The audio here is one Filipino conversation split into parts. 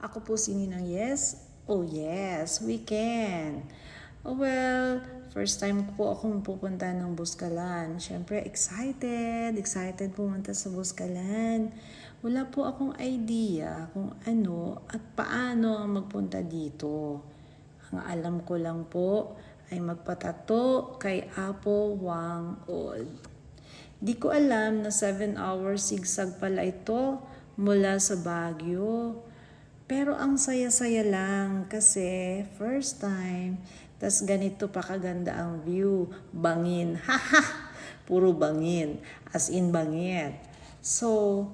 Ako po si Ninang Yes. Oh yes, we can. Oh well, first time po akong pupunta ng Buskalan. Siyempre, excited pumunta sa Buskalan. Wala po akong idea kung ano at paano ang magpunta dito. Ang alam ko lang po ay magpatato kay Apo Wang Od. Di ko alam na 7 hours zigzag pala ito mula sa Baguio. Pero ang saya-saya lang kasi first time, tas ganito pa kaganda ang view. Bangin. Haha! Puro bangin. As in bangin. So,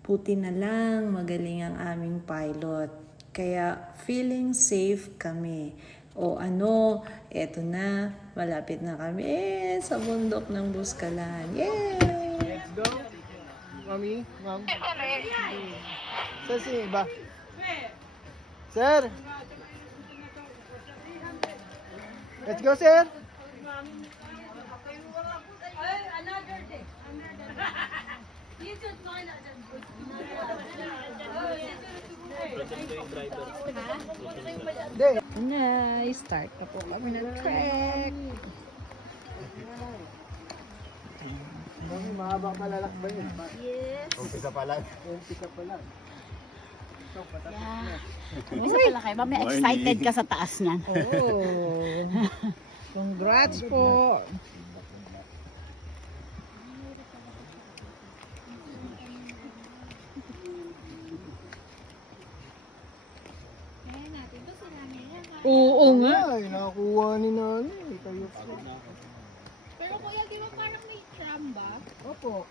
puti na lang magaling ang aming pilot. Kaya feeling safe kami. O ano, eto na, malapit na kami sa bundok ng Buskalan. Yay! Let's go. Mami, ma'am. Sir, si iba. Sir. Let's go, sir. Nice, start na po kami ng trek. Mami, mahaba pa lalakbay yun. Yes. Umpisa pa lang. Umpisa pa lang. Umisa pala kayo. Mamaya excited ka sa taas niyan. Oh, congrats po. Oo nga. Ay, nakuha ni Nani. Kayo pa. Pero kuya, di ba parang may tram ba? Opo.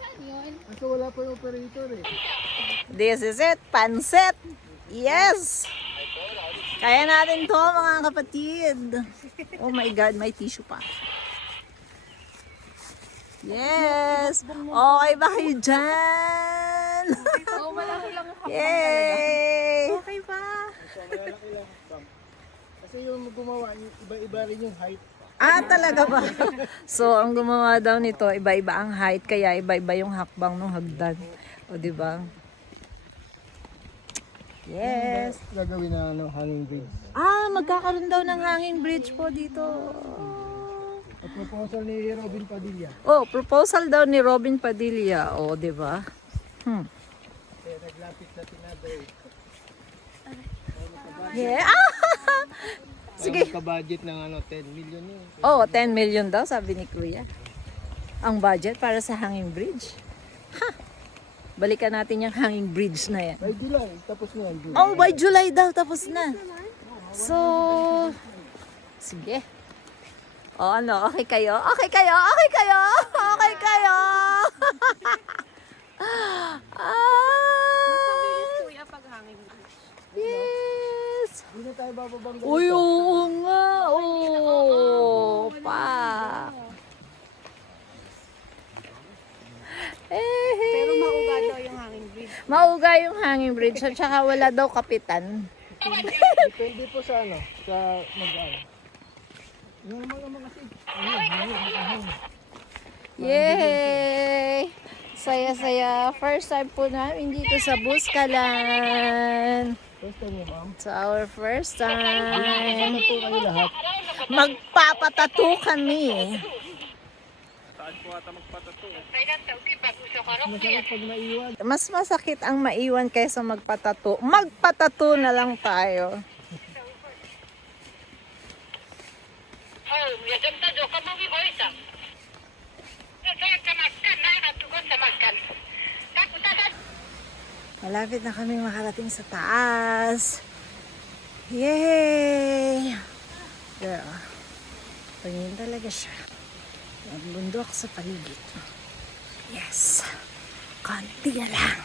Saan yun? Kasi wala pa yung operator eh. This is it, pansit. Yes! Kaya natin to mga kapatid. Oh my God, may tissue pa. Yes! Okay ba kayo dyan? Oo, malaki lang ang Yay! Okay pa. Malalaki lang. Kasi yung gumawa, iba-iba rin yung height. Ah, talaga ba? So, ang gumawa daw nito, iba-iba ang height, kaya iba-iba yung hakbang ng hagdan. O, di ba? Yes! Gagawin na hanging bridge. Ah, magkakaroon daw ng hanging bridge po dito. At proposal ni Robin Padilla. Oh, proposal daw ni Robin Padilla. Oh, di ba? Kaya naglapit na tinaday. Yeah. Ah! Sige. Magka-budget ng 10 million yun. Oh, 10 million daw, sabi ni Kuya. Ang budget para sa hanging bridge. Ha! Balikan natin yung hanging bridge na yan. By July, tapos na yan. July. Oh, by July daw, tapos na. So, sige. Oh, ano, okay kayo? Okay kayo? Okay kayo? Okay kayo? Mabilis kuya pag hangin. Yes! Hindi na tayo bababang Uy, oo nga. Oo, pa. Pero mauga daw yung hangin bridge. Mauga yung hanging bridge at saka wala daw kapitan. Depende po sa sa mag-ano. Yung mga sig. Yay! Saya-saya. First time po namin dito sa Buskalan. First time mo, ma'am. It's our first Ano time. po kayo lahat? Magpapatato kami. Masarap pag naiwan. Mas masakit ang maiwan kaysa magpatato. Magpatato na lang tayo. Malapit na kami makarating sa taas. Yay! Girl, pangin talaga siya. Ang bundok sa paligid. Yes. Konti na lang.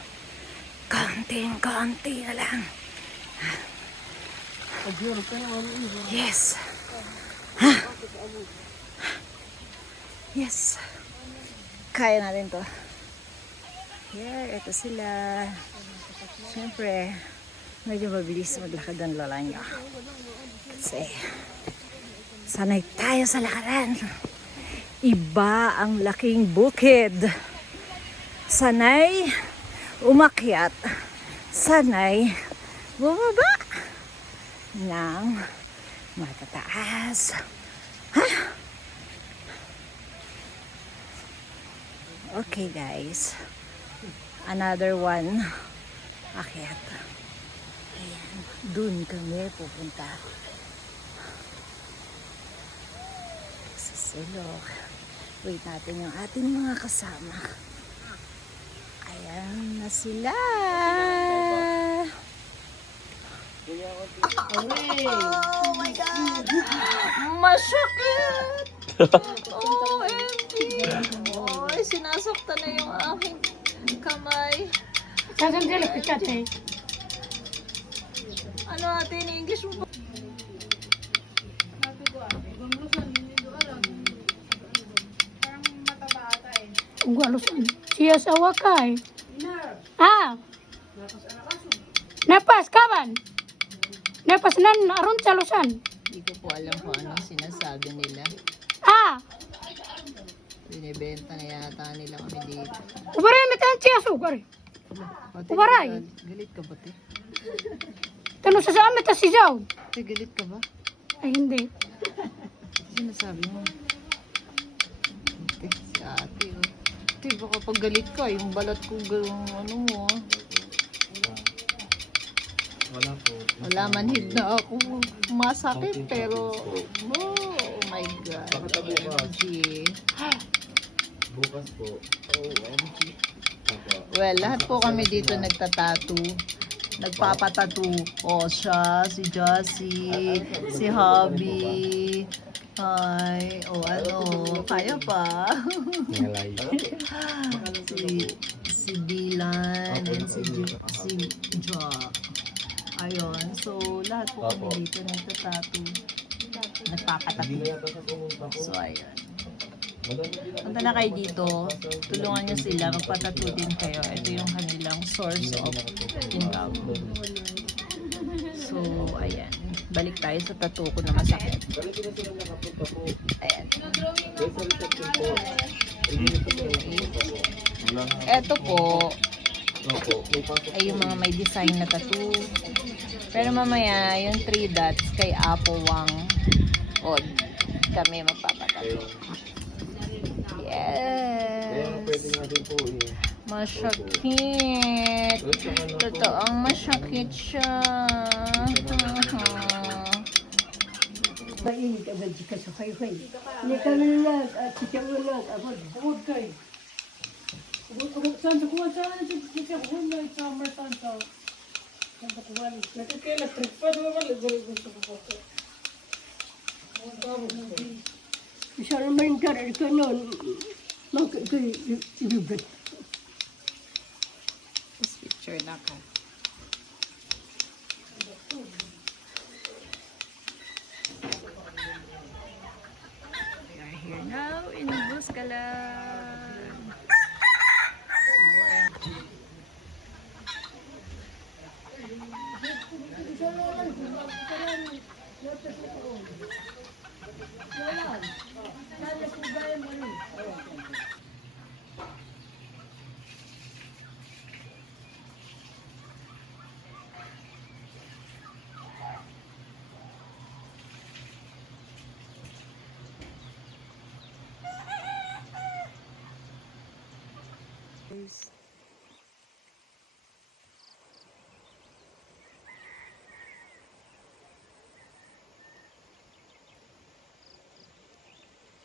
Konti na lang. Pag-hirap ka na, ma'am. Yes. Yes. Kaya natin to. Yeah, ito sila. Siyempre, medyo mabilis maglakad ang lola niya. Kasi, sanay tayo sa lakaran. Iba ang laking bukid. Sanay umakyat. Sanay bumaba ng matataas. Okay guys, another one. Akyat. Ayan, dun kami pupunta. Sa sulok. Wait natin yung ating mga kasama. Ayan na sila. Oh my God! Masakit! OMG! Oy, sinasaktan na yung aking kamay. Ano natin in English mo? Gua lusan. Siya sa wakay. Ah. Napas kaban. Napas nan aron sa lusan. Hindi ko po alam kung anong sinasabi nila. Ah. Binibenta na yata nila kami dito. Ubaray metan siya sugar. Ubaray. Galit ka ba, te? Tano sa amin ta si Jaw. Te, galit ka ba? Ay hindi. Sinasabi mo. Te, si ate, oh. Te, baka pag galit ka, yung balat ko, ano mo, ah. Wala po. Wala manhid na ako. Masakit, pero, oh my God. Bakit ako ba? OMG. Bukas po. OMG. Well, lahat po kami dito nagtatattoo. Nagpapatattoo. O, siya, si Josie, si Hobby. Hi. O, ano, kaya pa. Nangalay. si Dylan, and si Jo. Ayun. So, lahat po kami dito nagtatattoo. Nagpapatattoo. So, ayun. Punta na kayo dito, tulungan nyo sila, magpatattoo din kayo. Ito yung kanilang source of income. So, ayan. Balik tayo sa tattoo ko na masakit. Ayan. Ito po, ay yung mga may design na tattoo. Pero mamaya, yung 3 dots kay Apo Wang Od, kami magpapatattoo. Yes. Masakit. Totoong masakit siya. Bayi ka ba di ka sa kay. Ni kami na at si wala abot. Abot kay. Abot san ko sa ni ka wala sa martan sa. Sa ko wala. Nakikila trip pa do wala dali gusto ko po. Isa naman karir ka noon. Mag-ibig. This picture na ka. We are here now in Buscalan. So, and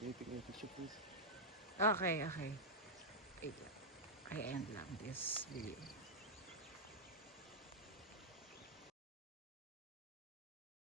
Can you take me a picture, please? okay. Wait lang. I end lang this video.